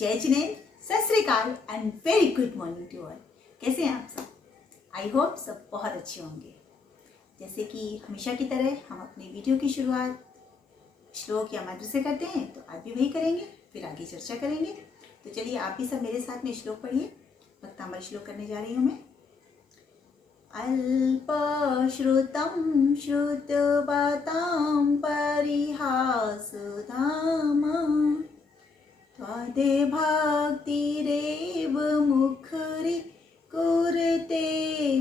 जय जिनेंद्र, सत श्री अकाल and very good morning to all. कैसे हैं आप सब? आई होप सब बहुत अच्छे होंगे। जैसे कि हमेशा की तरह हम अपनी वीडियो की शुरुआत श्लोक या मंत्र से करते हैं, तो आज भी वही करेंगे, फिर आगे चर्चा करेंगे। तो चलिए आप भी सब मेरे साथ में श्लोक पढ़िए। भक्तांबर श्लोक करने जा रही हूँ मैं। अल्पश्रुतं श्रुतवतां परिहासधाम त्वदे भक्तिरेव मुखरि कुरुते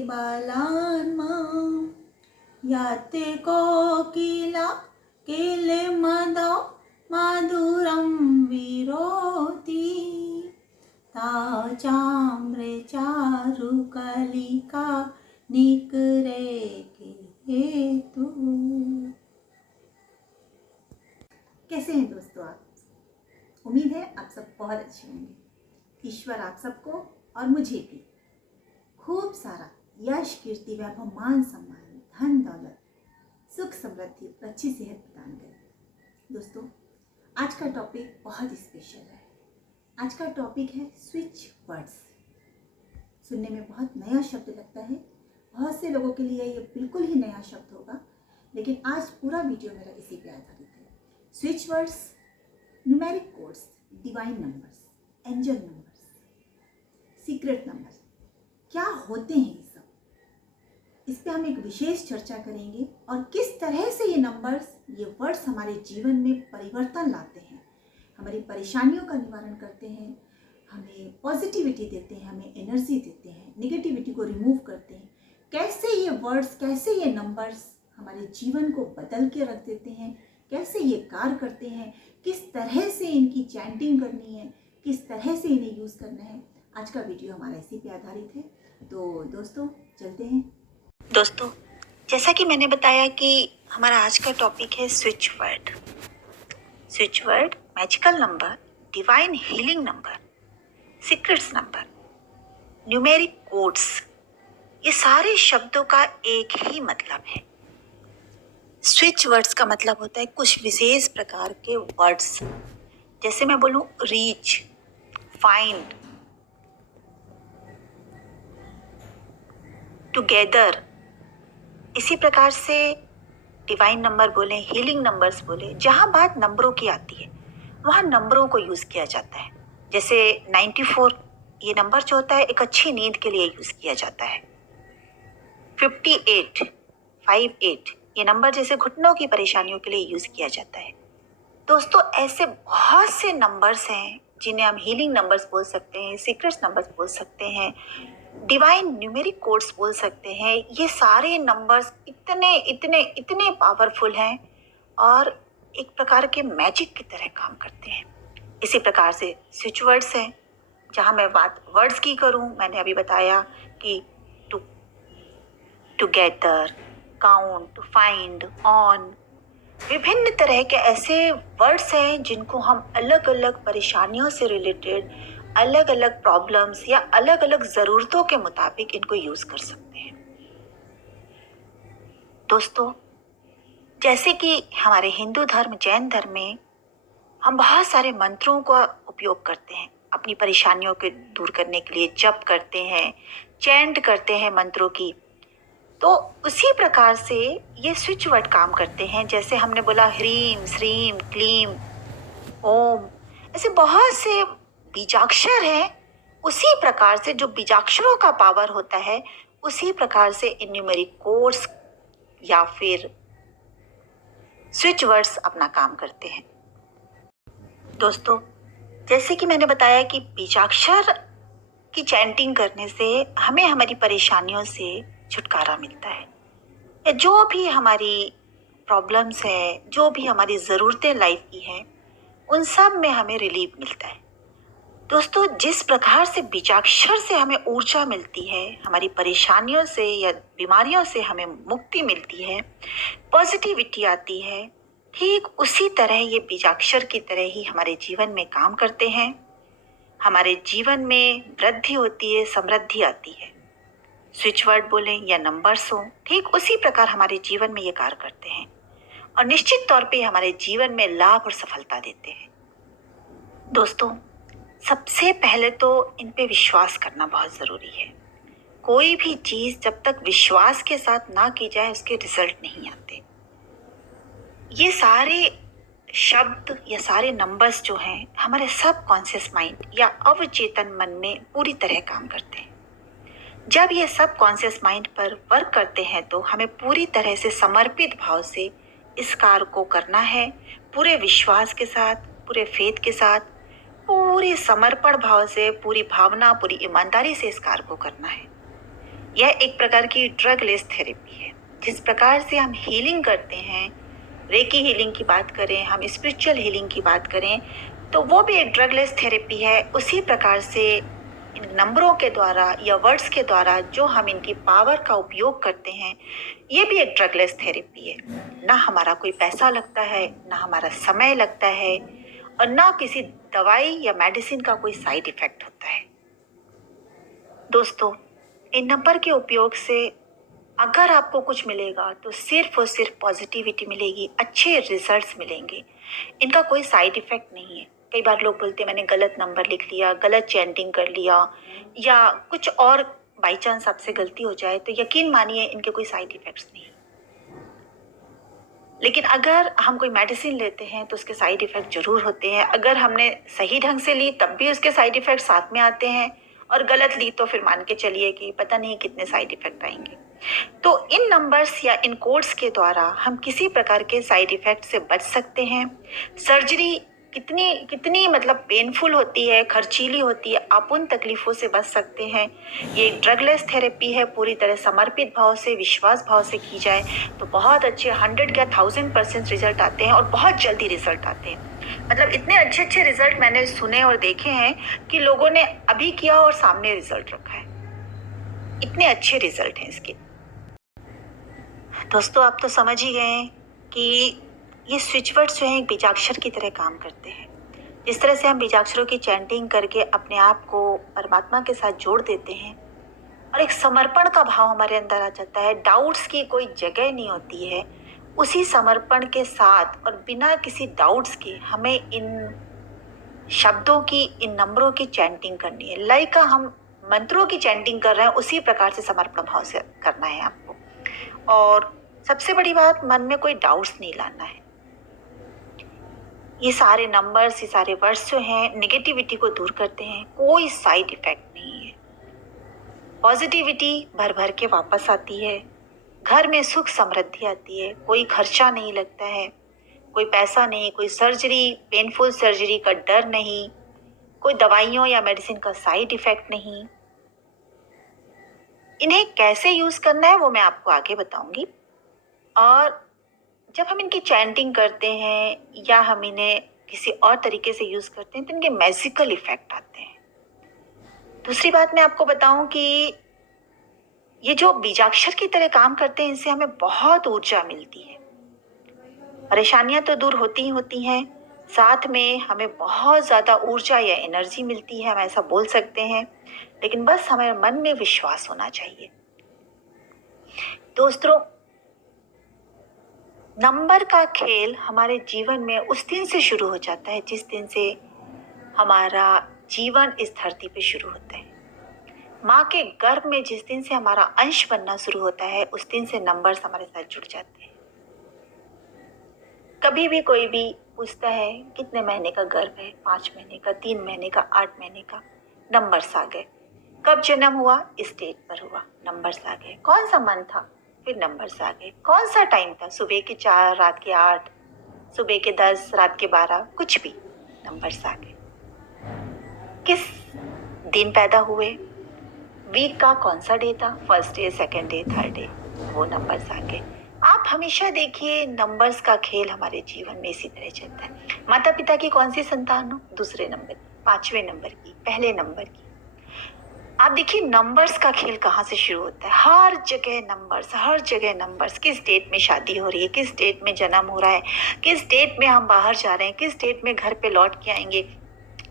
बालान् मां याते कोकिला किलमदौ मधुरं विरोति ता चाम्रे चारुकलिका निकरे हेतु। कैसे हैं दोस्तों आप? उम्मीद है आप सब बहुत अच्छे होंगे। ईश्वर आप सबको और मुझे भी खूब सारा यश, कीर्ति, वैभव, मान, सम्मान, धन दौलत, सुख, समृद्धि और अच्छी सेहत प्रदान करे। दोस्तों, आज का टॉपिक बहुत स्पेशल है। आज का टॉपिक है स्विच वर्ड्स। सुनने में बहुत नया शब्द लगता है, बहुत से लोगों के लिए ये बिल्कुल ही नया शब्द होगा, लेकिन आज पूरा वीडियो मेरा इसी पे आधारित है। Switch words, numeric codes, divine numbers, angel numbers, secret numbers, क्या होते हैं ये सब, इस पे हम एक विशेष चर्चा करेंगे और किस तरह से ये नंबर्स, ये वर्ड्स हमारे जीवन में परिवर्तन लाते हैं, हमारी परेशानियों का निवारण करते हैं, हमें पॉजिटिविटी देते हैं, हमें एनर्जी देते हैं, नेगेटिविटी को रिमूव करते हैं। कैसे ये वर्ड्स, कैसे ये नंबर्स हमारे जीवन को बदल के रख देते हैं, कैसे ये कार्य करते हैं, किस तरह से इनकी चैंटिंग करनी है, किस तरह से इन्हें यूज़ करना है, आज का वीडियो हमारा इसी पे आधारित है। तो दोस्तों चलते हैं। दोस्तों, जैसा कि मैंने बताया कि हमारा आज का टॉपिक है switch word. Switch word, magical number, divine healing number, secrets number, numeric codes, ये सारे शब्दों का एक ही मतलब है। स्विच वर्ड्स का मतलब होता है कुछ विशेष प्रकार के वर्ड्स। जैसे मैं बोलूं रीच, फाइंड, टुगेदर, इसी प्रकार से डिवाइन नंबर बोले, हीलिंग नंबर्स बोले, जहां बात नंबरों की आती है वहां नंबरों को यूज किया जाता है। जैसे 94, ये नंबर जो होता है एक अच्छी नींद के लिए यूज किया जाता है। 58, 58, ये नंबर जैसे घुटनों की परेशानियों के लिए यूज किया जाता है। दोस्तों, ऐसे बहुत से नंबर्स हैं जिन्हें हम हीलिंग नंबर्स बोल सकते हैं, सीक्रेट्स नंबर्स बोल सकते हैं, डिवाइन न्यूमेरिक कोड्स बोल सकते हैं। ये सारे नंबर्स इतने इतने इतने पावरफुल हैं और एक प्रकार के मैजिक की तरह काम करते हैं। इसी प्रकार से स्विच वर्ड्स हैं। जहां मैं बात वर्ड्स की करूं, मैंने अभी बताया कि टुगेदर, काउंट, फाइंड, ऑन, विभिन्न तरह के ऐसे वर्ड्स हैं जिनको हम अलग अलग परेशानियों से रिलेटेड, अलग अलग प्रॉब्लम्स या अलग अलग ज़रूरतों के मुताबिक इनको यूज़ कर सकते हैं। दोस्तों, जैसे कि हमारे हिंदू धर्म, जैन धर्म में हम बहुत सारे मंत्रों का उपयोग करते हैं अपनी परेशानियों को दूर करने के लिए, जप करते हैं, चैंट करते हैं मंत्रों की। तो उसी प्रकार से ये स्विच वर्ड काम करते हैं। जैसे हमने बोला ह्रीम, श्रीम, क्लीम, ओम, ऐसे बहुत से बीजाक्षर हैं। उसी प्रकार से जो बीजाक्षरों का पावर होता है, उसी प्रकार से इन न्यूमेरिक कोड्स या फिर स्विच वर्ड्स अपना काम करते हैं। दोस्तों, जैसे कि मैंने बताया कि बीजाक्षर की चैंटिंग करने से हमें हमारी परेशानियों से छुटकारा मिलता है, या जो भी हमारी प्रॉब्लम्स है, जो भी हमारी ज़रूरतें लाइफ की हैं, उन सब में हमें रिलीफ मिलता है। दोस्तों, जिस प्रकार से बीजाक्षर से हमें ऊर्जा मिलती है, हमारी परेशानियों से या बीमारियों से हमें मुक्ति मिलती है, पॉजिटिविटी आती है, ठीक उसी तरह ये बीजाक्षर की तरह ही हमारे जीवन में काम करते हैं। हमारे जीवन में वृद्धि होती है, समृद्धि आती है। स्विच वर्ड बोलें या नंबर्स हो, ठीक उसी प्रकार हमारे जीवन में ये कार्य करते हैं और निश्चित तौर पे हमारे जीवन में लाभ और सफलता देते हैं। दोस्तों, सबसे पहले तो इन पे विश्वास करना बहुत ज़रूरी है। कोई भी चीज़ जब तक विश्वास के साथ ना की जाए उसके रिजल्ट नहीं आते। ये सारे शब्द या सारे नंबर्स जो हैं हमारे सबकॉन्शियस माइंड या अवचेतन मन में पूरी तरह काम करते हैं। जब ये सबकॉन्शियस माइंड पर वर्क करते हैं तो हमें पूरी तरह से समर्पित भाव से इस कार्य को करना है, पूरे विश्वास के साथ, पूरे फेथ के साथ, पूरे समर्पण भाव से, पूरी भावना, पूरी ईमानदारी से इस कार्य को करना है। यह एक प्रकार की ड्रग लेस थेरेपी है। जिस प्रकार से हम हीलिंग करते हैं, रेकी हीलिंग की बात करें, हम स्पिरिचुअल हीलिंग की बात करें, तो वो भी एक ड्रग लेस थेरेपी है। उसी प्रकार से इन नंबरों के द्वारा या वर्ड्स के द्वारा जो हम इनकी पावर का उपयोग करते हैं, ये भी एक ड्रग लेस थेरेपी है। ना हमारा कोई पैसा लगता है, ना हमारा समय लगता है, और ना किसी दवाई या मेडिसिन का कोई साइड इफेक्ट होता है। दोस्तों, इन नंबर के उपयोग से अगर आपको कुछ मिलेगा तो सिर्फ और सिर्फ पॉजिटिविटी मिलेगी, अच्छे रिजल्ट्स मिलेंगे। इनका कोई साइड इफेक्ट नहीं है। कई बार लोग बोलते हैं मैंने गलत नंबर लिख लिया, गलत चैंटिंग कर लिया, या कुछ और बाई चांस आपसे गलती हो जाए, तो यकीन मानिए इनके कोई साइड इफेक्ट्स नहीं। लेकिन अगर हम कोई मेडिसिन लेते हैं तो उसके साइड इफेक्ट जरूर होते हैं। अगर हमने सही ढंग से ली तब भी उसके साइड इफेक्ट साथ में आते हैं, और गलत ली तो फिर मान के चलिए कि पता नहीं कितने साइड इफेक्ट आएंगे। तो इन नंबर्स या इन कोड्स के द्वारा हम किसी प्रकार के साइड इफेक्ट से बच सकते हैं। सर्जरी कितनी कितनी मतलब पेनफुल होती है, खर्चीली होती है, आप उन तकलीफों से बच सकते हैं। ये एक ड्रगलेस थेरेपी है। पूरी तरह समर्पित भाव से, विश्वास भाव से की जाए तो बहुत अच्छे 100 या 1000% रिजल्ट आते हैं, और बहुत जल्दी रिजल्ट आते हैं। मतलब इतने अच्छे अच्छे रिजल्ट मैंने सुने और देखे हैं कि लोगों ने अभी किया और सामने रिजल्ट रखा है। इतने अच्छे रिजल्ट हैं इसके। दोस्तों, आप तो समझ ही गए हैं कि ये स्विच वर्ड्स जो हैं एक बीजाक्षर की तरह काम करते हैं। जिस तरह से हम बीजाक्षरों की चैंटिंग करके अपने आप को परमात्मा के साथ जोड़ देते हैं और एक समर्पण का भाव हमारे अंदर आ जाता है, डाउट्स की कोई जगह नहीं होती है। उसी समर्पण के साथ और बिना किसी डाउट्स के हमें इन शब्दों की, इन नंबरों की चैंटिंग करनी है। लाइक हम मंत्रों की चैंटिंग कर रहे हैं, उसी प्रकार से समर्पण भाव से करना है आपको। और सबसे बड़ी बात, मन में कोई डाउट्स नहीं लाना है। ये सारे नंबर्स, ये सारे वर्ड्स जो हैं नेगेटिविटी को दूर करते हैं, कोई साइड इफेक्ट नहीं है। पॉजिटिविटी भर भर के वापस आती है, घर में सुख समृद्धि आती है, कोई खर्चा नहीं लगता है, कोई पैसा नहीं, कोई सर्जरी, पेनफुल सर्जरी का डर नहीं, कोई दवाइयों या मेडिसिन का साइड इफेक्ट नहीं। इन्हें कैसे यूज करना है वो मैं आपको आगे बताऊंगी। और जब हम इनकी चैंटिंग करते हैं या हम इन्हें किसी और तरीके से यूज करते हैं तो इनके मैजिकल इफेक्ट आते हैं। दूसरी बात मैं आपको बताऊं कि ये जो बीजाक्षर की तरह काम करते हैं, इनसे हमें बहुत ऊर्जा मिलती है। परेशानियां तो दूर होती ही होती हैं, साथ में हमें बहुत ज्यादा ऊर्जा या एनर्जी मिलती है, हम ऐसा बोल सकते हैं। लेकिन बस हमें मन में विश्वास होना चाहिए। दोस्तों, नंबर का खेल हमारे जीवन में उस दिन से शुरू हो जाता है जिस दिन से हमारा जीवन इस धरती पे शुरू होता है। माँ के गर्भ में जिस दिन से हमारा अंश बनना शुरू होता है, उस दिन से नंबर्स हमारे साथ जुड़ जाते हैं। कभी भी कोई भी पूछता है कितने महीने का गर्भ है, 5 महीने का, 3 महीने का, 8 महीने का, नंबर्स आ गए। कब जन्म हुआ, इस डेट पर हुआ, नंबर्स आ गए। कौन सा मंथ था, फिर नंबर्स आ गए। कौन सा टाइम था, सुबह के 4, रात के 8, सुबह के 10, रात के 12, कुछ भी, नंबर्स आ गए। किस दिन पैदा हुए, वीक का कौन सा डे था, first day, second day, third day, वो नंबर्स आ गए। आप हमेशा देखिए नंबर्स का खेल हमारे जीवन में इसी तरह चलता है। माता पिता की कौन सी संतान हो, दूसरे नंबर की, 5वें नंबर की, पहले नंबर की। आप देखिए नंबर्स का खेल कहाँ से शुरू होता है। हर जगह नंबर्स, हर जगह नंबर्स। किस डेट में शादी हो रही है, किस डेट में जन्म हो रहा है, किस डेट में हम बाहर जा रहे हैं, किस डेट में घर पे लौट के आएंगे,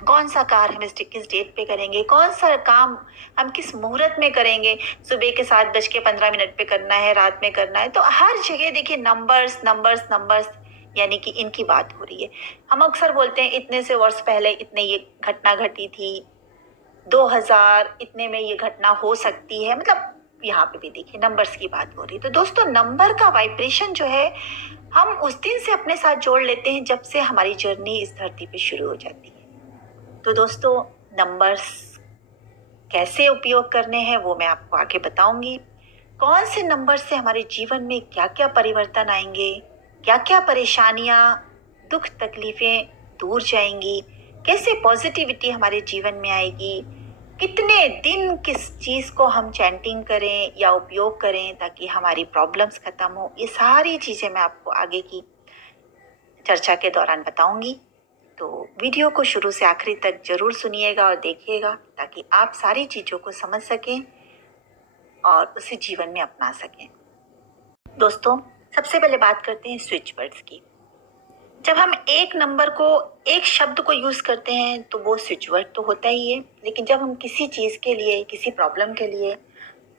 कौन सा कार्य हम किस डेट पे करेंगे, कौन सा काम हम किस मुहूर्त में करेंगे, सुबह के 7:15 पे करना है, रात में करना है। तो हर जगह देखिए नंबर्स नंबर्स नंबर्स। यानी कि इनकी बात हो रही है। हम अक्सर बोलते हैं इतने से वर्ष पहले इतने ये घटना घटी थी, 2000 इतने में ये घटना हो सकती है, मतलब यहाँ पे भी देखिए नंबर्स की बात हो रही है। तो दोस्तों नंबर का वाइब्रेशन जो है हम उस दिन से अपने साथ जोड़ लेते हैं जब से हमारी जर्नी इस धरती पे शुरू हो जाती है। तो दोस्तों नंबर्स कैसे उपयोग करने हैं वो मैं आपको आगे बताऊंगी। कौन से नंबर से हमारे जीवन में क्या क्या परिवर्तन आएंगे, क्या क्या परेशानियां, दुख तकलीफें दूर जाएंगी, कैसे पॉजिटिविटी हमारे जीवन में आएगी, कितने दिन किस चीज को हम चैंटिंग करें या उपयोग करें ताकि हमारी प्रॉब्लम्स खत्म हो, ये सारी चीजें मैं आपको आगे की चर्चा के दौरान बताऊंगी। तो वीडियो को शुरू से आखिरी तक जरूर सुनिएगा और देखिएगा ताकि आप सारी चीज़ों को समझ सकें और उसे जीवन में अपना सकें। दोस्तों सबसे पहले बात करते हैं स्विच वर्ड्स की। जब हम एक नंबर को, एक शब्द को यूज़ करते हैं तो वो स्विच वर्ड तो होता ही है, लेकिन जब हम किसी चीज़ के लिए, किसी प्रॉब्लम के लिए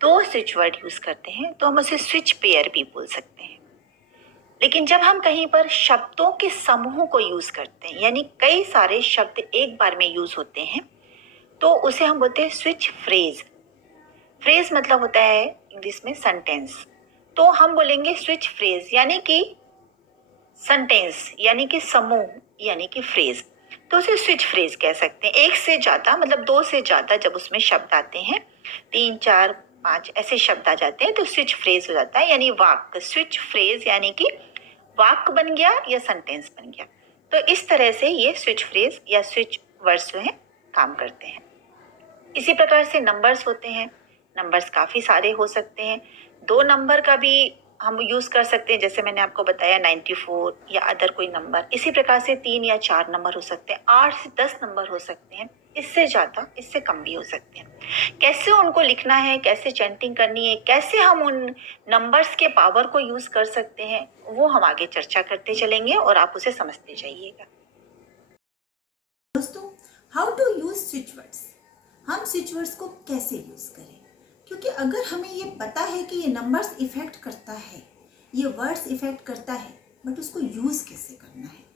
दो स्विच वर्ड यूज़ करते हैं तो हम उसे स्विच पेयर भी बोल सकते हैं। लेकिन जब हम कहीं पर शब्दों के समूह को यूज करते हैं, यानी कई सारे शब्द एक बार में यूज होते हैं, तो उसे हम बोलते हैं स्विच फ्रेज। फ्रेज मतलब होता है इंग्लिश में सेंटेंस। तो हम बोलेंगे स्विच फ्रेज यानी कि सेंटेंस यानी कि समूह यानी कि फ्रेज, तो उसे स्विच फ्रेज कह सकते हैं। एक से ज्यादा मतलब दो से ज्यादा जब उसमें शब्द आते हैं, 3 4 5 ऐसे शब्द आ जाते हैं तो स्विच फ्रेज हो जाता है, यानी वाक्य। स्विच फ्रेज यानी कि वाक्य बन गया या सेंटेंस बन गया। तो इस तरह से ये स्विच फ्रेज या स्विच वर्ड्स जो है काम करते हैं। इसी प्रकार से नंबर्स होते हैं। नंबर्स काफी सारे हो सकते हैं। दो नंबर का भी हम यूज कर सकते हैं, जैसे मैंने आपको बताया 94 या अदर कोई नंबर। इसी प्रकार से 3 या 4 नंबर हो सकते हैं, 8 से 10 नंबर हो सकते हैं, इससे ज्यादा इससे कम भी हो सकते हैं। कैसे उनको लिखना है, कैसे चैंटिंग करनी है, कैसे हम उन नंबर्स के पावर को यूज कर सकते हैं, वो हम आगे चर्चा करते चलेंगे और आप उसे समझते जाइएगा। दोस्तों how to use switch words, हम स्विच वर्ड्स को कैसे यूज करें, क्योंकि अगर हमें ये पता है कि ये नंबर्स इफेक्ट करता है, ये वर्ड्स इफेक्ट करता है, बट उसको यूज कैसे करना है,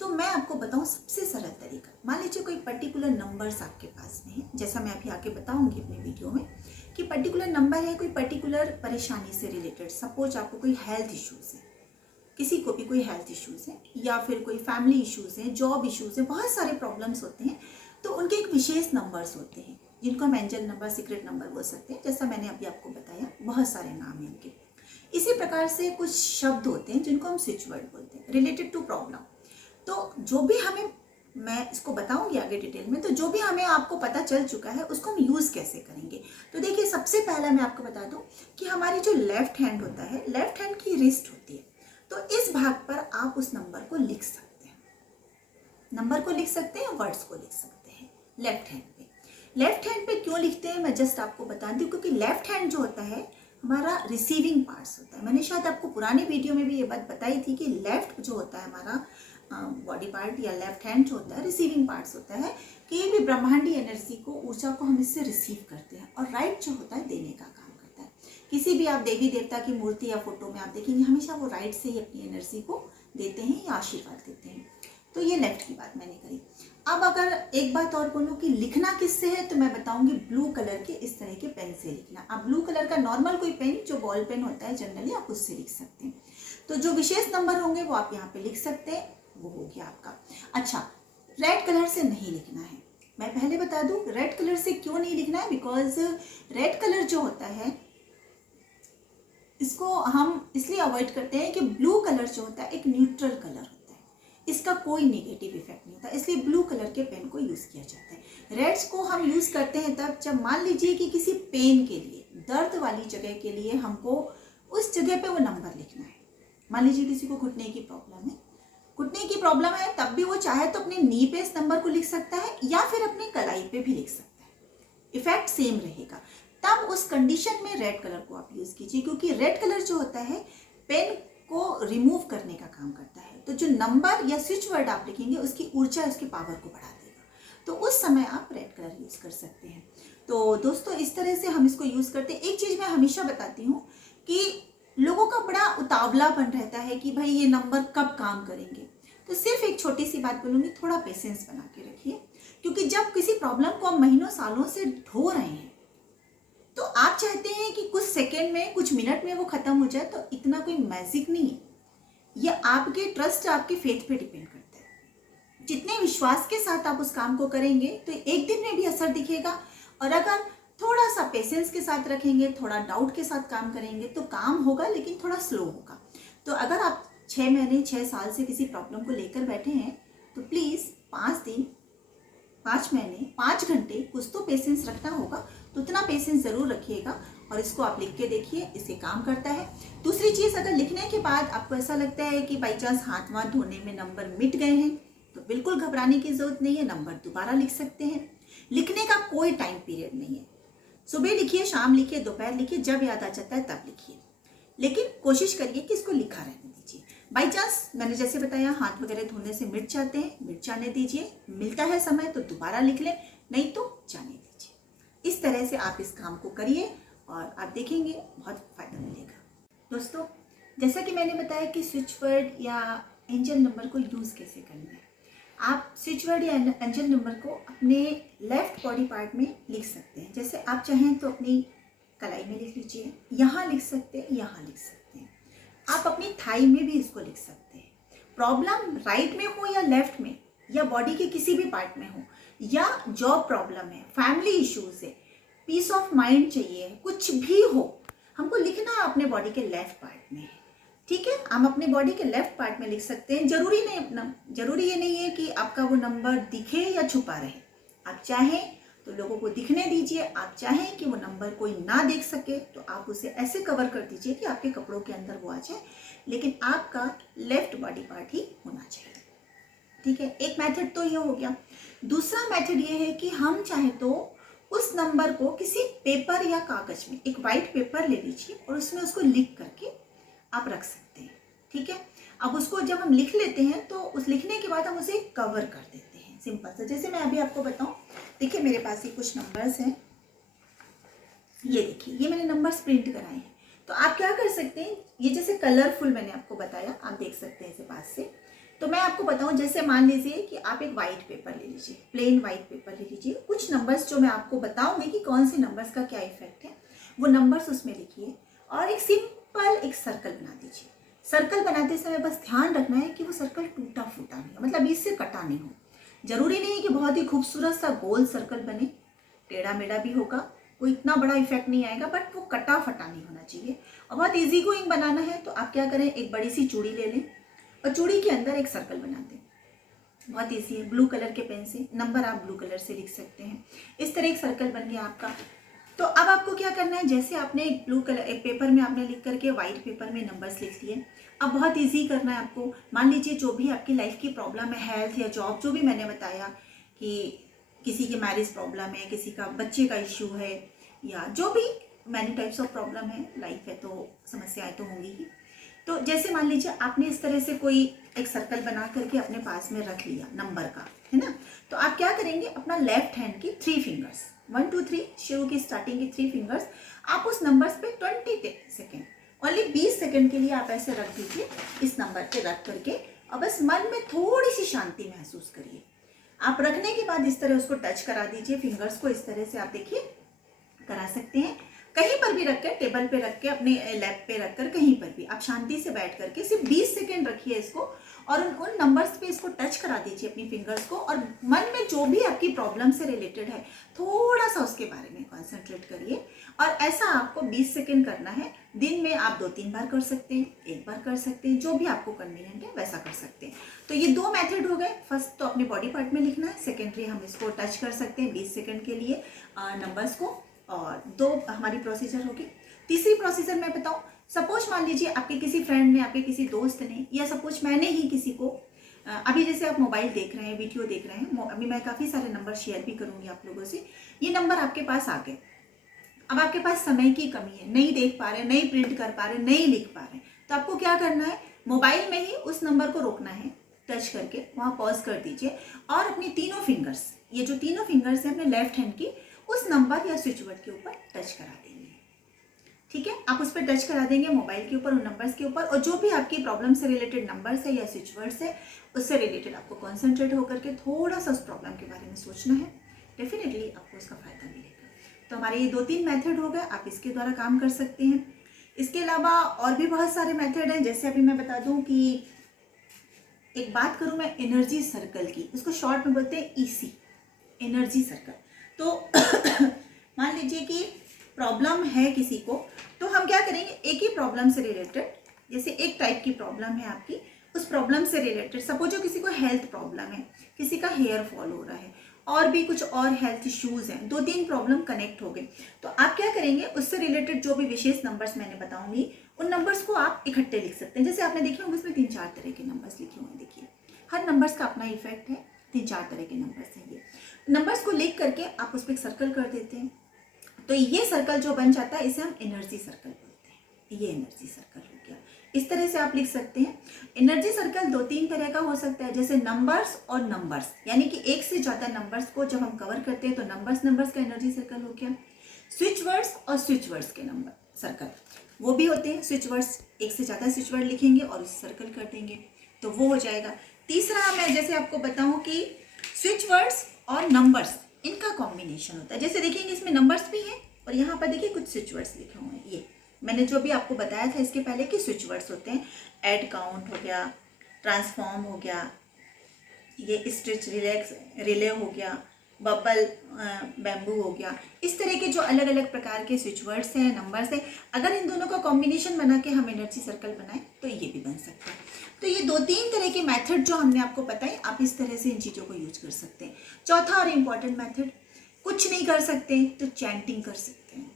तो मैं आपको बताऊं सबसे सरल तरीका। मान लीजिए कोई पर्टिकुलर नंबर्स आपके पास में है, जैसा मैं अभी आगे बताऊंगी अपने वीडियो में कि पर्टिकुलर नंबर है कोई पर्टिकुलर परेशानी से रिलेटेड। सपोज आपको कोई हेल्थ इश्यूज है, किसी को भी कोई हेल्थ इश्यूज है या फिर कोई फैमिली इश्यूज हैं, जॉब इश्यूज हैं, बहुत सारे प्रॉब्लम्स होते हैं, तो उनके एक विशेष नंबर्स होते हैं जिनको हम एंजल नंबर, सीक्रेट नंबर बोल सकते हैं। जैसा मैंने अभी आपको बताया, बहुत सारे नाम हैं इनके। इसी प्रकार से कुछ शब्द होते हैं जिनको हम स्विच वर्ड बोलते हैं रिलेटेड टू प्रॉब्लम। तो जो भी हमें, मैं इसको बताऊंगी आगे डिटेल में, तो जो भी हमें आपको पता चल चुका है उसको हम यूज कैसे करेंगे। तो देखिए सबसे पहला मैं आपको बता दूं कि हमारी जो लेफ्ट हैंड होता है, लेफ्ट हैंड की रिस्ट होती है, तो इस भाग पर आप उस नंबर को लिख सकते हैं। नंबर को लिख सकते हैं, वर्ड्स को लिख सकते हैं लेफ्ट हैंड पे। लेफ्ट हैंड पे क्यों लिखते हैं मैं जस्ट आपको बता दूं, क्योंकि लेफ्ट हैंड जो होता है हमारा रिसीविंग पार्ट्स होता है। मैंने शायद आपको पुराने वीडियो में भी ये बात बताई थी कि लेफ्ट जो होता है हमारा बॉडी पार्ट या लेफ्ट हैंड जो होता है रिसीविंग पार्ट्स होता है, कि ये भी ब्रह्मांडी एनर्जी को, ऊर्जा को हम इससे रिसीव करते हैं, और राइट जो होता है देने का काम करता है। किसी भी आप देवी देवता की मूर्ति या फोटो में आप देखेंगे हमेशा वो राइट से ही अपनी एनर्जी को देते हैं या आशीर्वाद देते हैं। तो ये लेफ्ट की बात मैंने करी। अब अगर एक बात और बोलूँ कि लिखना किससे है, तो मैं बताऊंगी ब्लू कलर के इस तरह के पेन से लिखना। आप ब्लू कलर का नॉर्मल कोई पेन जो बॉल पेन होता है जनरली, आप उससे लिख सकते हैं। तो जो विशेष नंबर होंगे वो आप यहाँ पे लिख सकते हैं, वो हो गया आपका। अच्छा, रेड कलर से नहीं लिखना है। मैं पहले बता दूं रेड कलर से क्यों नहीं लिखना है, बिकॉज रेड कलर जो होता है इसको हम इसलिए अवॉइड करते हैं कि ब्लू कलर जो होता है एक न्यूट्रल कलर होता है, इसका कोई नेगेटिव इफेक्ट नहीं होता, इसलिए ब्लू कलर के पेन को यूज किया जाता है। रेड्स को हम यूज करते हैं तब जब मान लीजिए कि किसी पेन के लिए, दर्द वाली जगह के लिए हमको उस जगह पे वो नंबर लिखना है। मान लीजिए किसी को घुटने की प्रॉब्लम है, घुटने की प्रॉब्लम है, तब भी वो चाहे तो अपने नी पे इस नंबर को लिख सकता है या फिर अपने कलाई पे भी लिख सकता है, इफेक्ट सेम रहेगा। तब उस कंडीशन में रेड कलर को आप यूज कीजिए, क्योंकि रेड कलर जो होता है पेन को रिमूव करने का काम करता है। तो जो नंबर या स्विच वर्ड आप लिखेंगे उसकी ऊर्जा, उसकी पावर को बढ़ा देगा, तो उस समय आप रेड कलर यूज कर सकते हैं। तो दोस्तों इस तरह से हम इसको यूज करते हैं। एक चीज मैं हमेशा बताती हूँ कि लोगों का बड़ा उतावलापन रहता है कि भाई ये नंबर कब काम करेंगे। तो सिर्फ एक छोटी सी बात बोलूँगी, थोड़ा पेशेंस बना के रखिए, क्योंकि जब किसी प्रॉब्लम को आप महीनों सालों से ढो रहे हैं तो आप चाहते हैं कि कुछ सेकंड में, कुछ मिनट में वो खत्म हो जाए। तो इतना कोई मैजिक नहीं है, ये आपके ट्रस्ट, आपके फेथ पे डिपेंड करता है। जितने विश्वास के साथ आप उस काम को करेंगे तो एक दिन में भी असर दिखेगा, और अगर थोड़ा सा पेशेंस के साथ रखेंगे, थोड़ा डाउट के साथ काम करेंगे तो काम होगा, लेकिन थोड़ा स्लो होगा। तो अगर आप 6 महीने 6 साल से किसी प्रॉब्लम को लेकर बैठे हैं तो प्लीज़ 5 दिन, 5 महीने, 5 घंटे कुछ तो पेशेंस रखना होगा। तो उतना पेशेंस ज़रूर रखिएगा और इसको आप लिख के देखिए, इससे काम करता है। दूसरी चीज़, अगर लिखने के बाद आपको ऐसा लगता है कि बाई चांस हाथ वाथ धोने में नंबर मिट गए हैं तो बिल्कुल घबराने की ज़रूरत नहीं है, नंबर दोबारा लिख सकते हैं। लिखने का कोई टाइम पीरियड नहीं है, सुबह लिखिए, शाम लिखिए, दोपहर लिखिए, जब याद आ जाता है तब लिखिए, लेकिन कोशिश करिए कि इसको लिखा रहने दीजिए। बाई चांस मैंने जैसे बताया हाथ वगैरह धोने से मिट जाते हैं, मिट जाने दीजिए, मिलता है समय तो दोबारा लिख लें, नहीं तो जाने दीजिए। इस तरह से आप इस काम को करिए और आप देखेंगे बहुत फ़ायदा मिलेगा। दोस्तों, जैसा कि मैंने बताया कि स्विच वर्ड या एंजल नंबर को यूज़ कैसे करना है, आप स्विच वर्ड या एंजल नंबर को अपने लेफ्ट बॉडी पार्ट में लिख सकते हैं। जैसे आप चाहें तो अपनी कलाई में लिख लीजिए, यहाँ लिख सकते हैं, यहाँ लिख सकते हैं, आप अपनी थाई में भी इसको लिख सकते हैं। प्रॉब्लम राइट में हो या लेफ्ट में, या बॉडी के किसी भी पार्ट में हो, या जॉब प्रॉब्लम है, फैमिली इश्यूज है, पीस ऑफ माइंड चाहिए, कुछ भी हो, हमको लिखना है अपने बॉडी के लेफ्ट पार्ट में। ठीक है, हम अपने बॉडी के लेफ्ट पार्ट में लिख सकते हैं। जरूरी ये नहीं है कि आपका वो नंबर दिखे या छुपा रहे। आप चाहें तो लोगों को दिखने दीजिए, आप चाहें कि वो नंबर कोई ना देख सके तो आप उसे ऐसे कवर कर दीजिए कि आपके कपड़ों के अंदर वो आ जाए, लेकिन आपका लेफ्ट बॉडी पार्ट ही होना चाहिए। ठीक है, एक मेथड तो ये हो गया। दूसरा मेथड ये है कि हम चाहे तो उस नंबर को किसी पेपर या कागज में, एक वाइट पेपर ले लीजिए और उसमें उसको लिख करके आप रख सकते हैं। ठीक है, अब उसको जब हम लिख लेते हैं तो उस लिखने के बाद हम उसे कवर कर देते हैं सिंपल सा। जैसे मैं अभी आपको बताऊं, देखिए मेरे पास ये कुछ नंबर्स हैं, ये देखिए, ये मैंने नंबर्स प्रिंट कराए हैं। तो आप क्या कर सकते हैं, ये जैसे कलरफुल मैंने आपको बताया, आप देख सकते हैं इसे पास से। तो मैं आपको बताऊं, जैसे मान लीजिए कि आप एक वाइट पेपर ले लीजिए, प्लेन वाइट पेपर ले लीजिए, कुछ नंबर्स जो मैं आपको बताऊंगी कि कौन से नंबर्स का क्या इफेक्ट है, वो नंबर्स उसमें लिखिए और एक सिंपल एक सर्कल बना दीजिए। सर्कल बनाते समय बस ध्यान रखना है कि वो सर्कल टूटा फूटा नहीं हो, मतलब इससे कटा नहीं हो। जरूरी नहीं है कि बहुत ही खूबसूरत सा गोल सर्कल बने, टेढ़ा मेढ़ा भी होगा, कोई इतना बड़ा इफेक्ट नहीं आएगा, बट वो कटा फटा नहीं होना चाहिए। और बहुत इजी गोइंग बनाना है तो आप क्या करें, एक बड़ी सी चूड़ी ले लें और चूड़ी के अंदर एक सर्कल बना दें। बहुत ईजी है, ब्लू कलर के पेन से नंबर आप ब्लू कलर से लिख सकते हैं। इस तरह एक सर्कल बन गया आपका। तो अब आपको क्या करना है, जैसे आपने एक ब्लू कलर एक पेपर में आपने लिख करके वाइट पेपर में नंबर्स लिख लिए, अब बहुत इजी करना है आपको। मान लीजिए जो भी आपकी लाइफ की प्रॉब्लम है, हेल्थ या जॉब, जो भी मैंने बताया कि किसी की मैरिज प्रॉब्लम है, किसी का बच्चे का इश्यू है, या जो भी मैनी टाइप्स ऑफ प्रॉब्लम है, लाइफ है तो समस्याएं तो होंगी ही। तो जैसे मान लीजिए आपने इस तरह से कोई एक सर्कल बना करके अपने पास में रख लिया नंबर का, है ना। तो आप क्या करेंगे, अपना लेफ्ट हैंड की 3 फिंगर्स, 1 2 3 शुरू की स्टार्टिंग की 3 फिंगर्स आप उस नंबर्स पे 20 सेकेंड, ओनली 20 सेकेंड के लिए आप ऐसे रख दीजिए इस नंबर पे रख करके, और बस मन में थोड़ी सी शांति महसूस करिए। आप रखने के बाद इस तरह उसको टच करा दीजिए, फिंगर्स को इस तरह से आप देखिए करा सकते हैं। कहीं पर भी रख कर, टेबल पे रख के, अपने लैप पे रख कर, कहीं पर भी आप शांति से बैठ करके सिर्फ 20 सेकेंड रखिए इसको, और उन नंबर्स पे इसको टच करा दीजिए अपनी फिंगर्स को, और मन में जो भी आपकी प्रॉब्लम से रिलेटेड है थोड़ा सा उसके बारे में कॉन्सेंट्रेट करिए। और ऐसा आपको 20 सेकेंड करना है। दिन में आप 2-3 बार कर सकते हैं, 1 बार कर सकते हैं, जो भी आपको कन्वीनियंट है वैसा कर सकते हैं। तो ये 2 मेथड हो गए। फर्स्ट तो अपने बॉडी पार्ट में लिखना है, सेकेंडरी हम इसको टच कर सकते हैं 20 सेकेंड के लिए नंबर्स को, और 2 हमारी प्रोसीजर होगी। तीसरी प्रोसीजर मैं बताऊं, सपोज मान लीजिए आपके किसी फ्रेंड ने, आपके किसी दोस्त ने, या सपोज मैंने ही किसी को, अभी जैसे आप मोबाइल देख रहे हैं, वीडियो देख रहे हैं, अभी मैं काफ़ी सारे नंबर शेयर भी करूंगी आप लोगों से। ये नंबर आपके पास आ गए, अब आपके पास समय की कमी है, नहीं देख पा रहे, नहीं प्रिंट कर पा रहे, नहीं लिख पा रहे, तो आपको क्या करना है, मोबाइल में ही उस नंबर को रोकना है, टच करके वहाँ पॉज कर दीजिए, और अपनी तीनों फिंगर्स, ये जो तीनों फिंगर्स हैं अपने लेफ्ट हैंड की, उस नंबर या स्विच वर्ड के ऊपर टच करा देंगे। ठीक है, आप उस पर टच करा देंगे मोबाइल के ऊपर, उन नंबर्स के ऊपर, और जो भी आपकी प्रॉब्लम से रिलेटेड नंबर्स है या स्विच वर्ड्स है उससे रिलेटेड आपको कॉन्सेंट्रेट होकर के थोड़ा सा उस प्रॉब्लम के बारे में सोचना है। डेफिनेटली आपको उसका फायदा मिलेगा। तो हमारे ये 2-3 मेथड हो गए, आप इसके द्वारा काम कर सकते हैं। इसके अलावा और भी बहुत सारे मेथड हैं, जैसे अभी मैं बता दूं कि एक बात करूं मैं एनर्जी सर्कल की, इसको शॉर्ट में बोलते हैं ईसी, एनर्जी सर्कल। तो मान लीजिए कि प्रॉब्लम है किसी को, तो हम क्या करेंगे, एक ही प्रॉब्लम से रिलेटेड, जैसे एक टाइप की प्रॉब्लम है आपकी, उस प्रॉब्लम से रिलेटेड सपोज किसी को हेल्थ प्रॉब्लम है, किसी का हेयर फॉल हो रहा है, और भी कुछ और हेल्थ इश्यूज हैं, 2-3 प्रॉब्लम कनेक्ट हो गए, तो आप क्या करेंगे, उससे रिलेटेड जो भी विशेष नंबर्स मैंने बताऊंगी उन नंबर्स को आप इकट्ठे लिख सकते हैं। जैसे आपने देखे होंगे इसमें 3-4 तरह के नंबर्स लिखे हुए हैं, देखिए हर नंबर्स का अपना इफेक्ट है, 3-4 तरह के नंबर्स हैं। ये नंबर्स को लिख करके आप उस पर एक सर्कल कर देते हैं, तो ये सर्कल जो बन जाता है इसे हम एनर्जी सर्कल बोलते हैं। ये एनर्जी सर्कल हो गया, इस तरह से आप लिख सकते हैं। एनर्जी सर्कल 2-3 तरह का हो सकता है, जैसे नंबर्स और नंबर्स, यानी कि एक से ज़्यादा नंबर्स को जब हम कवर करते हैं तो नंबर्स का एनर्जी सर्कल हो गया। स्विच वर्ड्स और स्विच वर्ड्स के नंबर सर्कल वो भी होते हैं, स्विच वर्ड्स एक से ज़्यादा स्विच वर्ड लिखेंगे और उसे सर्कल कर देंगे तो वो हो जाएगा। तीसरा मैं जैसे आपको बताऊं कि स्विच वर्ड्स और नंबर्स इनका कॉम्बिनेशन होता है। जैसे देखेंगे इसमें नंबर्स भी हैं और यहाँ पर देखिए कुछ स्विच वर्ड्स लिखे हुए हैं। ये मैंने जो भी आपको बताया था इसके पहले कि स्विच वर्ड्स होते हैं, ऐड काउंट हो गया, ट्रांसफॉर्म हो गया, ये स्ट्रिच रिलैक्स रिले हो गया, बबल बैम्बू हो गया, इस तरह के जो अलग अलग प्रकार के स्विच वर्ड्स हैं, नंबर्स हैं, अगर इन दोनों का कॉम्बिनेशन बना के हम एनर्जी सर्कल बनाएं तो ये भी बन सकता है। तो ये 2-3 तरह के मेथड जो हमने आपको बताए, आप इस तरह से इन चीज़ों को यूज कर सकते हैं। चौथा और इम्पॉर्टेंट मेथड, कुछ नहीं कर सकते तो चैंटिंग कर सकते हैं।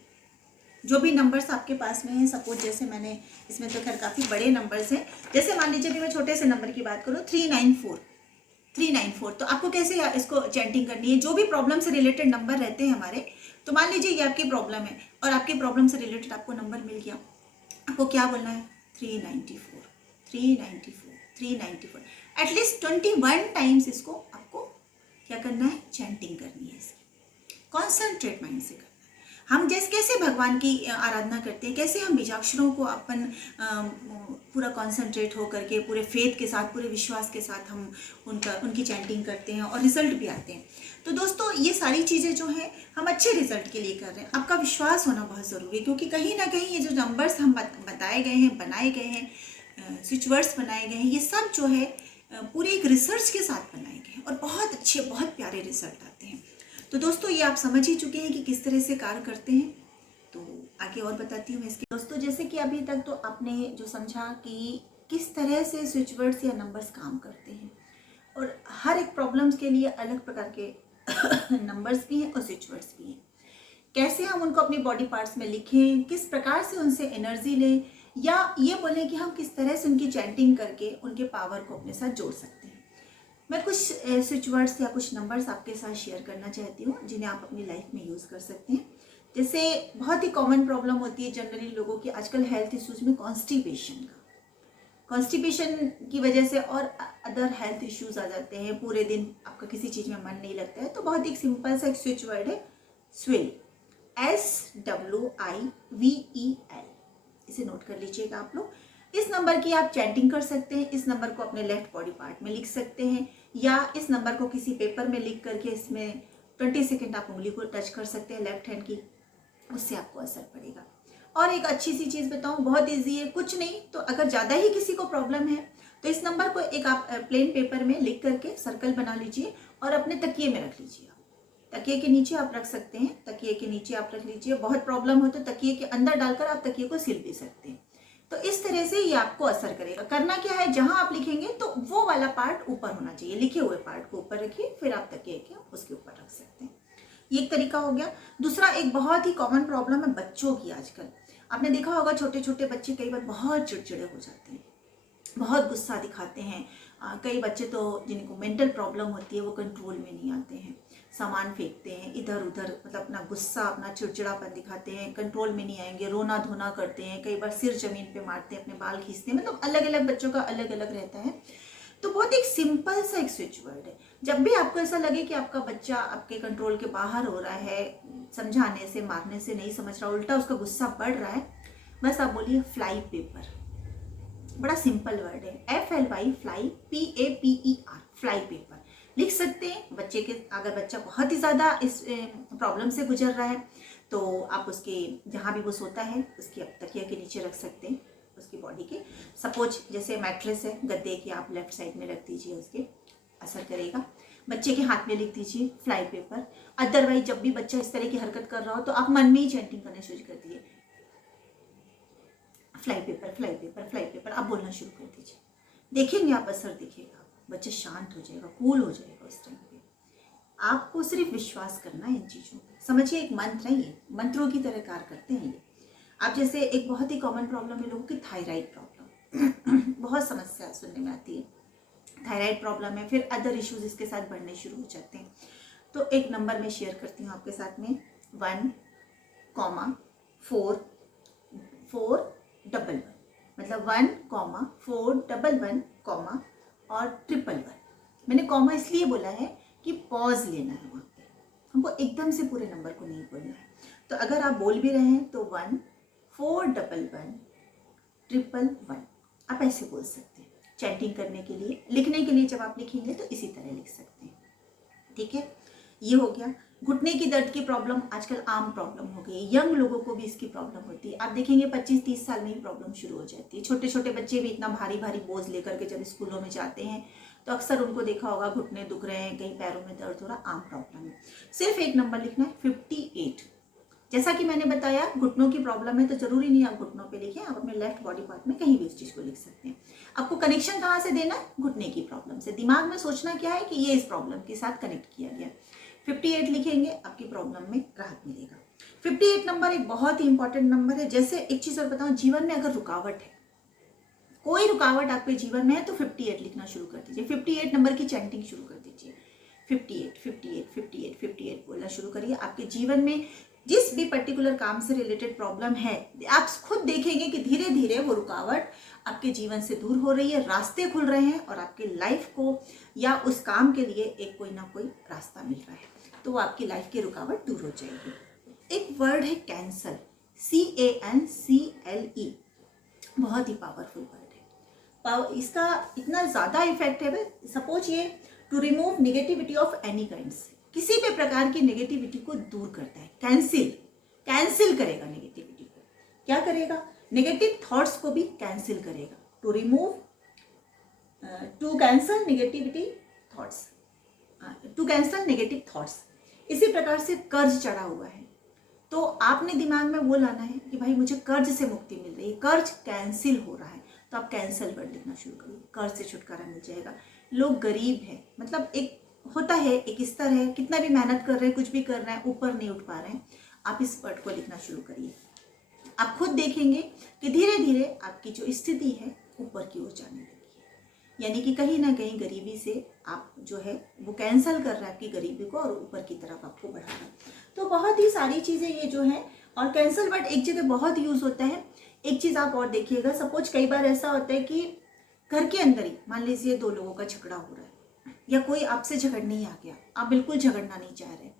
जो भी नंबर्स आपके पास में हैं, सपोज जैसे मैंने इसमें तो खैर काफ़ी बड़े नंबर्स हैं, जैसे मान लीजिए कि मैं छोटे से नंबर की बात करूँ 394, तो आपको कैसे इसको चैंटिंग करनी है। जो भी प्रॉब्लम से रिलेटेड नंबर रहते हैं हमारे, तो मान लीजिए ये आपकी प्रॉब्लम है और आपकी प्रॉब्लम से रिलेटेड आपको नंबर मिल गया, आपको क्या बोलना है, 394, एटलीस्ट 21 टाइम्स इसको आपको क्या करना है, चैंटिंग करनी है इसकी, कॉन्सेंट्रेट माइंड से करना है। हम जैसे कैसे भगवान की आराधना करते हैं, कैसे हम बीजाक्षरों को अपन पूरा कॉन्सेंट्रेट हो करके पूरे फेथ के साथ, पूरे विश्वास के साथ हम उनकी चैंटिंग करते हैं और रिजल्ट भी आते हैं। तो दोस्तों ये सारी चीज़ें जो हैं हम अच्छे रिजल्ट के लिए कर रहे हैं। आपका विश्वास होना बहुत ज़रूरी है, क्योंकि कहीं ना कहीं ये जो नंबर्स हम बताए गए हैं, बनाए गए हैं, स्विच वर्ड्स बनाए गए हैं, ये सब जो है पूरे एक रिसर्च के साथ बनाए गए हैं और बहुत अच्छे, बहुत प्यारे रिजल्ट आते हैं। तो दोस्तों ये आप समझ ही चुके हैं कि किस तरह से कार्य करते हैं, तो आगे और बताती हूँ मैं इसके। दोस्तों जैसे कि अभी तक तो आपने जो समझा कि किस तरह से स्विच वर्ड्स या नंबर्स काम करते हैं, और हर एक प्रॉब्लम्स के लिए अलग प्रकार के नंबर्स भी हैं और स्विच वर्ड्स भी हैं। कैसे हम उनको अपनी बॉडी पार्ट्स में लिखें, किस प्रकार से उनसे एनर्जी लें, या ये बोलें कि हम किस तरह से उनकी चैंटिंग करके उनके पावर को अपने साथ जोड़ सकते हैं। मैं कुछ स्विच वर्ड्स या कुछ नंबर्स आपके साथ शेयर करना चाहती हूँ जिन्हें आप अपनी लाइफ में यूज़ कर सकते हैं। जैसे बहुत ही कॉमन प्रॉब्लम होती है जनरली लोगों की आजकल हेल्थ इश्यूज में, कॉन्स्टिपेशन की वजह से और अदर हेल्थ इश्यूज आ जाते हैं, पूरे दिन आपका किसी चीज़ में मन नहीं लगता है। तो बहुत एक सिंपल सा एक स्विच वर्ड है स्विल, SWIVEL, इसे नोट कर लीजिएगा आप लोग। इस नंबर की आप चैंटिंग कर सकते हैं, इस नंबर को अपने लेफ्ट बॉडी पार्ट में लिख सकते हैं, या इस नंबर को किसी पेपर में लिख करके इसमें 20 सेकेंड आप उंगली को टच कर सकते हैं लेफ्ट हैंड की, उससे आपको असर पड़ेगा। और एक अच्छी सी चीज़ बताऊं, बहुत ईजी है, कुछ नहीं तो अगर ज़्यादा ही किसी को प्रॉब्लम है तो इस नंबर को एक आप प्लेन पेपर में लिख करके सर्कल बना लीजिए और अपने तकिए में रख लीजिए। तकिए के नीचे आप रख सकते हैं, तकिए के नीचे आप रख लीजिए। बहुत प्रॉब्लम हो तो तकिए के अंदर डालकर आप तकिए को सिल भी सकते हैं। तो इस तरह से ये आपको असर करेगा। करना क्या है, जहां आप लिखेंगे तो वो वाला पार्ट ऊपर होना चाहिए, लिखे हुए पार्ट को ऊपर रखिए, फिर आप तकिए के उसके ऊपर रख सकते हैं। ये एक तरीका हो गया। दूसरा एक बहुत ही कॉमन प्रॉब्लम है बच्चों की आजकल। आपने देखा होगा छोटे छोटे बच्चे कई बार बहुत चिड़चिड़े हो जाते हैं, बहुत गुस्सा दिखाते हैं। कई बच्चे तो जिनको मेंटल प्रॉब्लम होती है वो कंट्रोल में नहीं आते हैं, सामान फेंकते हैं इधर उधर, मतलब अपना गुस्सा, अपना चिड़चिड़ापन दिखाते हैं, कंट्रोल में नहीं आएंगे, रोना धोना करते हैं, कई बार सिर जमीन पे मारते हैं, अपने बाल खींचते हैं। मतलब अलग अलग बच्चों का अलग अलग रहता है। तो बहुत एक सिंपल सा एक स्विच वर्ड है। जब भी आपको ऐसा लगे कि आपका बच्चा आपके कंट्रोल के बाहर हो रहा है, समझाने से, मारने से नहीं समझ रहा, उल्टा उसका गुस्सा बढ़ रहा है, बस आप बोलिए फ्लाई पेपर। बड़ा सिंपल वर्ड है, FLY, fly, PAPER, fly paper लिख सकते हैं। बच्चे के अगर बच्चा बहुत ही ज़्यादा इस प्रॉब्लम से गुजर रहा है तो आप उसके जहाँ भी वो सोता है उसकी आप तकिया के नीचे रख सकते हैं, उसकी बॉडी के। सपोज जैसे मैट्रेस है, गद्दे की आप लेफ्ट साइड में रख दीजिए, उसके असर करेगा। बच्चे के हाथ में लिख दीजिए फ्लाई पेपर। अदरवाइज जब भी बच्चा इस तरह की हरकत कर रहा हो तो आप मन में ही चैंटिंग करने शुरू कर दिए, fly paper, fly paper, fly paper, आप बोलना शुरू कर दीजिए। देखेंगे आप, असर दिखेगा, बच्चा शांत हो जाएगा, कूल हो जाएगा उस टाइम पे। आपको सिर्फ विश्वास करना है इन चीज़ों पे। समझिए एक मंत्र है, ये मंत्रों की तरह कार्य करते हैं ये। आप जैसे एक बहुत ही कॉमन प्रॉब्लम है लोगों की, थायराइड प्रॉब्लम बहुत समस्या सुनने में आती है। थायराइड प्रॉब्लम है, फिर अदर इश्यूज इसके साथ बढ़ने शुरू हो जाते हैं। तो एक नंबर मैं शेयर करती हूँ आपके साथ में, 1,4,4,1,1, मतलब 1,4,11, और 1,111। मैंने कॉमा इसलिए बोला है कि पॉज लेना है वहाँ पे, हमको एकदम से पूरे नंबर को नहीं बोलना है। तो अगर आप बोल भी रहे हैं तो 1,4,11,1,111 आप ऐसे बोल सकते हैं। चैंटिंग करने के लिए, लिखने के लिए जब आप लिखेंगे तो इसी तरह लिख सकते हैं, ठीक है। ये हो गया। घुटने की दर्द की प्रॉब्लम आजकल आम प्रॉब्लम हो गई है, यंग लोगों को भी इसकी प्रॉब्लम होती है। आप देखेंगे 25-30 साल में ही प्रॉब्लम शुरू हो जाती है। छोटे छोटे बच्चे भी इतना भारी भारी बोझ लेकर के जब स्कूलों में जाते हैं तो अक्सर उनको देखा होगा घुटने दुख रहे हैं, कहीं पैरों में दर्द हो रहा, आम प्रॉब्लम है। सिर्फ एक नंबर लिखना है, 58। जैसा कि मैंने बताया घुटनों की प्रॉब्लम है तो जरूरी नहीं आप घुटनों पे लिखें, आप अपने लेफ्ट बॉडी पार्ट में कहीं भी उस चीज को लिख सकते हैं। आपको कनेक्शन कहाँ से देना है, घुटने की प्रॉब्लम से। दिमाग में सोचना क्या है कि ये इस प्रॉब्लम के साथ कनेक्ट किया गया। 58 लिखेंगे, आपकी प्रॉब्लम में राहत मिलेगा। 58 नंबर एक बहुत ही इंपॉर्टेंट नंबर है। जैसे एक चीज और बताऊं, जीवन में अगर रुकावट है, कोई रुकावट आपके जीवन में है तो 58 लिखना शुरू कर दीजिए। 58 नंबर की चैंटिंग शुरू कर दीजिए। 58 58 58 58 बोलना शुरू करिए। आपके जीवन में जिस भी पर्टिकुलर काम से रिलेटेड प्रॉब्लम है, आप खुद देखेंगे कि धीरे धीरे वो रुकावट आपके जीवन से दूर हो रही है, रास्ते खुल रहे हैं और आपके लाइफ को या उस काम के लिए एक कोई ना कोई रास्ता मिल रहा है, तो वो आपकी लाइफ की रुकावट दूर हो जाएगी। एक वर्ड है कैंसल, CANCLE, बहुत ही पावरफुल वर्ड है। इसका इतना ज़्यादा इफेक्ट है। सपोज ये to remove negativity of any kinds, किसी भी प्रकार की नेगेटिविटी को दूर करता है। कैंसिल करेगा नेगेटिविटी को। क्या करेगा, नेगेटिव थॉट्स को भी कैंसिल करेगा। To remove, to cancel negativity thoughts, to cancel negative thoughts. इसी प्रकार से कर्ज चढ़ा हुआ है तो आपने दिमाग में वो लाना है कि भाई मुझे कर्ज से मुक्ति मिल रही है, कर्ज कैंसिल हो रहा है, तो आप कैंसल वर्ड लिखना शुरू करिए, कर्ज से छुटकारा मिल जाएगा। लोग गरीब हैं, मतलब एक होता है एक स्तर है, कितना भी मेहनत कर रहे हैं, कुछ भी कर रहे हैं, ऊपर नहीं उठ पा रहे हैं, आप इस वर्ड को लिखना शुरू करिए। आप खुद देखेंगे कि धीरे धीरे आपकी जो स्थिति है ऊपर की ओर जाने लगी है, यानी कि कहीं ना कहीं गरीबी से आप जो है वो कैंसल कर रहा है आपकी गरीबी को और ऊपर की तरफ आपको बढ़ा रहा है। तो बहुत ही सारी चीज़ें ये जो है, और कैंसल वर्ड एक जगह बहुत यूज़ होता है। एक चीज़ आप और देखिएगा, सपोज कई बार ऐसा होता है कि घर के अंदर ही मान लीजिए दो लोगों का झगड़ा हो रहा है या कोई आपसे झगड़ने ही आ गया, आप बिल्कुल झगड़ना नहीं चाह रहे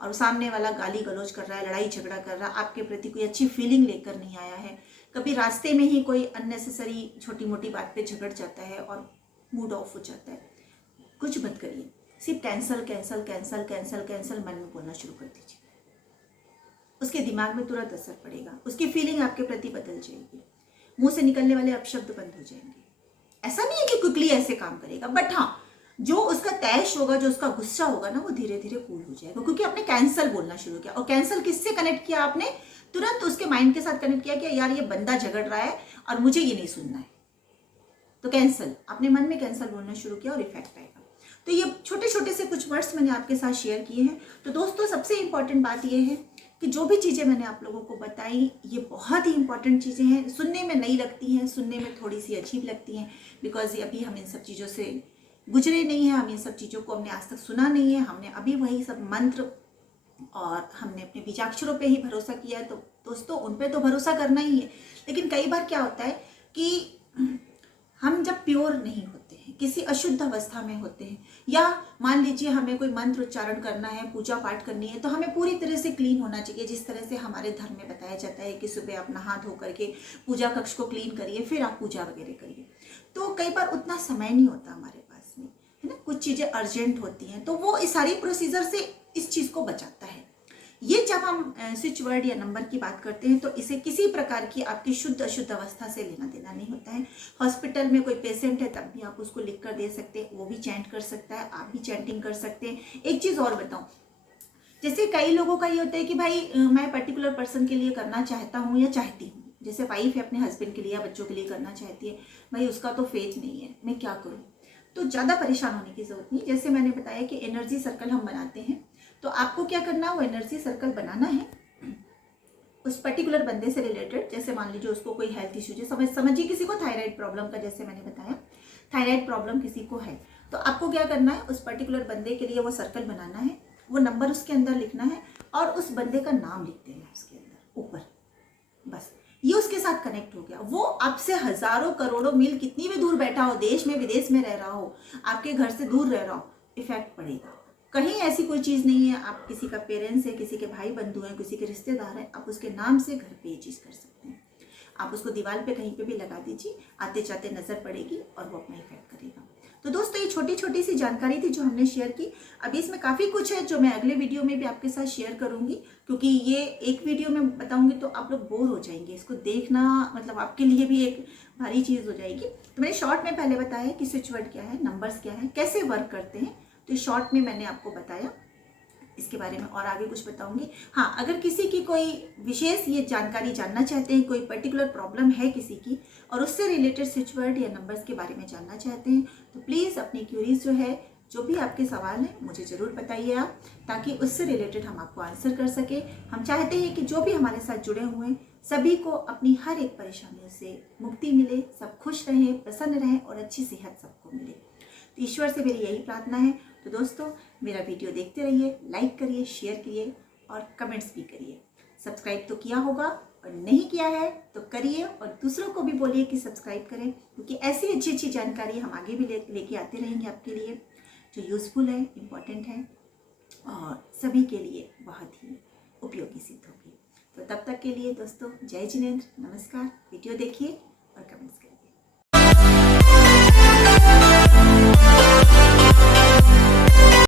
और सामने वाला गाली गलौज कर रहा है, लड़ाई झगड़ा कर रहा है, आपके प्रति कोई अच्छी फीलिंग लेकर नहीं आया है, कभी रास्ते में ही कोई अननेसेसरी छोटी मोटी बात पे झगड़ जाता है और मूड ऑफ हो जाता है। कुछ मत करिए, सिर्फ cancel cancel cancel cancel cancel मन में बोलना शुरू कर दीजिए। उसके दिमाग में तुरंत असर पड़ेगा, उसकी फीलिंग आपके प्रति बदल जाएगी, मुंह से निकलने वाले अपशब्द बंद हो जाएंगे। ऐसा नहीं है कि क्विकली ऐसे काम करेगा, बट हाँ जो उसका तैश होगा, जो उसका गुस्सा होगा ना, वो धीरे धीरे कूल हो जाएगा, क्योंकि आपने कैंसल बोलना शुरू किया। और कैंसल किससे कनेक्ट किया आपने, तुरंत उसके माइंड के साथ कनेक्ट किया कि यार ये बंदा झगड़ रहा है और मुझे ये नहीं सुनना है, तो कैंसल, आपने मन में कैंसल बोलना शुरू किया और इफेक्ट आएगा। तो ये छोटे छोटे से कुछ वर्ड्स मैंने आपके साथ शेयर किए हैं। तो दोस्तों सबसे इंपॉर्टेंट बात ये है कि जो भी चीज़ें मैंने आप लोगों को बताई ये बहुत ही इंपॉर्टेंट चीज़ें हैं, सुनने में नई लगती हैं, सुनने में थोड़ी सी अजीब लगती हैं, बिकॉज अभी हम इन सब चीज़ों से गुजरे नहीं हैं, हम इन सब चीज़ों को हमने आज तक सुना नहीं है, हमने अभी वही सब मंत्र और हमने अपने बीजाक्षरों पे ही भरोसा किया है। तो दोस्तों उन पे तो भरोसा करना ही है, लेकिन कई बार क्या होता है कि हम जब प्योर नहीं होते हैं, किसी अशुद्ध अवस्था में होते हैं, या मान लीजिए हमें कोई मंत्र उच्चारण करना है, पूजा पाठ करनी है, तो हमें पूरी तरह से क्लीन होना चाहिए। जिस तरह से हमारे धर्म में बताया जाता है कि सुबह आप नहा धो करके पूजा कक्ष को क्लीन करिए, फिर आप पूजा वगैरह करिए। तो कई बार उतना समय नहीं होता हमारे पास में, है ना, कुछ चीज़ें अर्जेंट होती हैं, तो वो इस सारी प्रोसीजर से इस चीज़ को बचाता है। ये जब हम स्विच वर्ड या नंबर की बात करते हैं तो इसे किसी प्रकार की आपकी शुद्ध अशुद्ध अवस्था से लेना देना नहीं होता है। हॉस्पिटल में कोई पेशेंट है तब भी आप उसको लिख कर दे सकते हैं, वो भी चैंट कर सकता है, आप भी चैंटिंग कर सकते हैं। एक चीज़ और बताऊं, जैसे कई लोगों का ये होता है कि भाई मैं पर्टिकुलर पर्सन के लिए करना चाहता हूँ या चाहती हूँ, जैसे वाइफ है अपने हस्बैंड के लिए या बच्चों के लिए करना चाहती है, भाई उसका तो फेथ नहीं है, मैं क्या करूँ। तो ज़्यादा परेशान होने की ज़रूरत नहीं। जैसे मैंने बताया कि एनर्जी सर्कल हम बनाते हैं, तो आपको क्या करना है, वो एनर्जी सर्कल बनाना है उस पर्टिकुलर बंदे से रिलेटेड। जैसे मान लीजिए उसको कोई हेल्थ इश्यू, जैसे समझिए किसी को थायराइड प्रॉब्लम का, जैसे मैंने बताया थायराइड प्रॉब्लम किसी को है, तो आपको क्या करना है, उस पर्टिकुलर बंदे के लिए वो सर्कल बनाना है, वो नंबर उसके अंदर लिखना है और उस बंदे का नाम लिख देना है उसके अंदर ऊपर। बस ये उसके साथ कनेक्ट हो गया। वो आपसे हजारों करोड़ों मील कितनी भी दूर बैठा हो, देश में विदेश में रह रहा हो, आपके घर से दूर रह रहा हो, इफेक्ट पड़ेगा। कहीं ऐसी कोई चीज़ नहीं है, आप किसी का पेरेंट्स है, किसी के भाई बंधु हैं, किसी के रिश्तेदार हैं, आप उसके नाम से घर पे ये चीज़ कर सकते हैं। आप उसको दीवार पे कहीं पे भी लगा दीजिए, आते जाते नज़र पड़ेगी और वो अपना इफेक्ट करेगा। तो दोस्तों, ये छोटी छोटी सी जानकारी थी जो हमने शेयर की। अभी इसमें काफ़ी कुछ है जो मैं अगले वीडियो में भी आपके साथ शेयर करूंगी, क्योंकि ये एक वीडियो में बताऊंगी तो आप लोग बोर हो जाएंगे, इसको देखना मतलब आपके लिए भी एक भारी चीज़ हो जाएगी। तो मैंने शॉर्ट में पहले बताया कि स्विच वर्ड क्या है, नंबर्स क्या है, कैसे वर्क करते हैं, तो शॉर्ट में मैंने आपको बताया। इसके बारे में और आगे कुछ बताऊंगी। हाँ, अगर किसी की कोई विशेष ये जानकारी जानना चाहते हैं, कोई पर्टिकुलर प्रॉब्लम है किसी की और उससे रिलेटेड स्विच वर्ड या नंबर्स के बारे में जानना चाहते हैं, तो प्लीज़ अपनी क्यूरीज जो है, जो भी आपके सवाल हैं, मुझे ज़रूर बताइए आप, ताकि उससे रिलेटेड हम आपको आंसर कर सके। हम चाहते हैं कि जो भी हमारे साथ जुड़े हुए हैं सभी को अपनी हर एक परेशानियों से मुक्ति मिले, सब खुश रहें, प्रसन्न रहें और अच्छी सेहत सबको मिले। तो ईश्वर से मेरी यही प्रार्थना है। तो दोस्तों, मेरा वीडियो देखते रहिए, लाइक करिए, शेयर करिए और कमेंट्स भी करिए। सब्सक्राइब तो किया होगा और नहीं किया है तो करिए और दूसरों को भी बोलिए कि सब्सक्राइब करें, क्योंकि ऐसी अच्छी अच्छी जानकारी हम आगे भी लेके आते रहेंगे आपके लिए, जो यूज़फुल है, इम्पॉर्टेंट है और सभी के लिए बहुत ही उपयोगी सिद्ध होगी। तो तब तक के लिए दोस्तों, जय जिनेंद्र, नमस्कार। वीडियो देखिए और कमेंट्स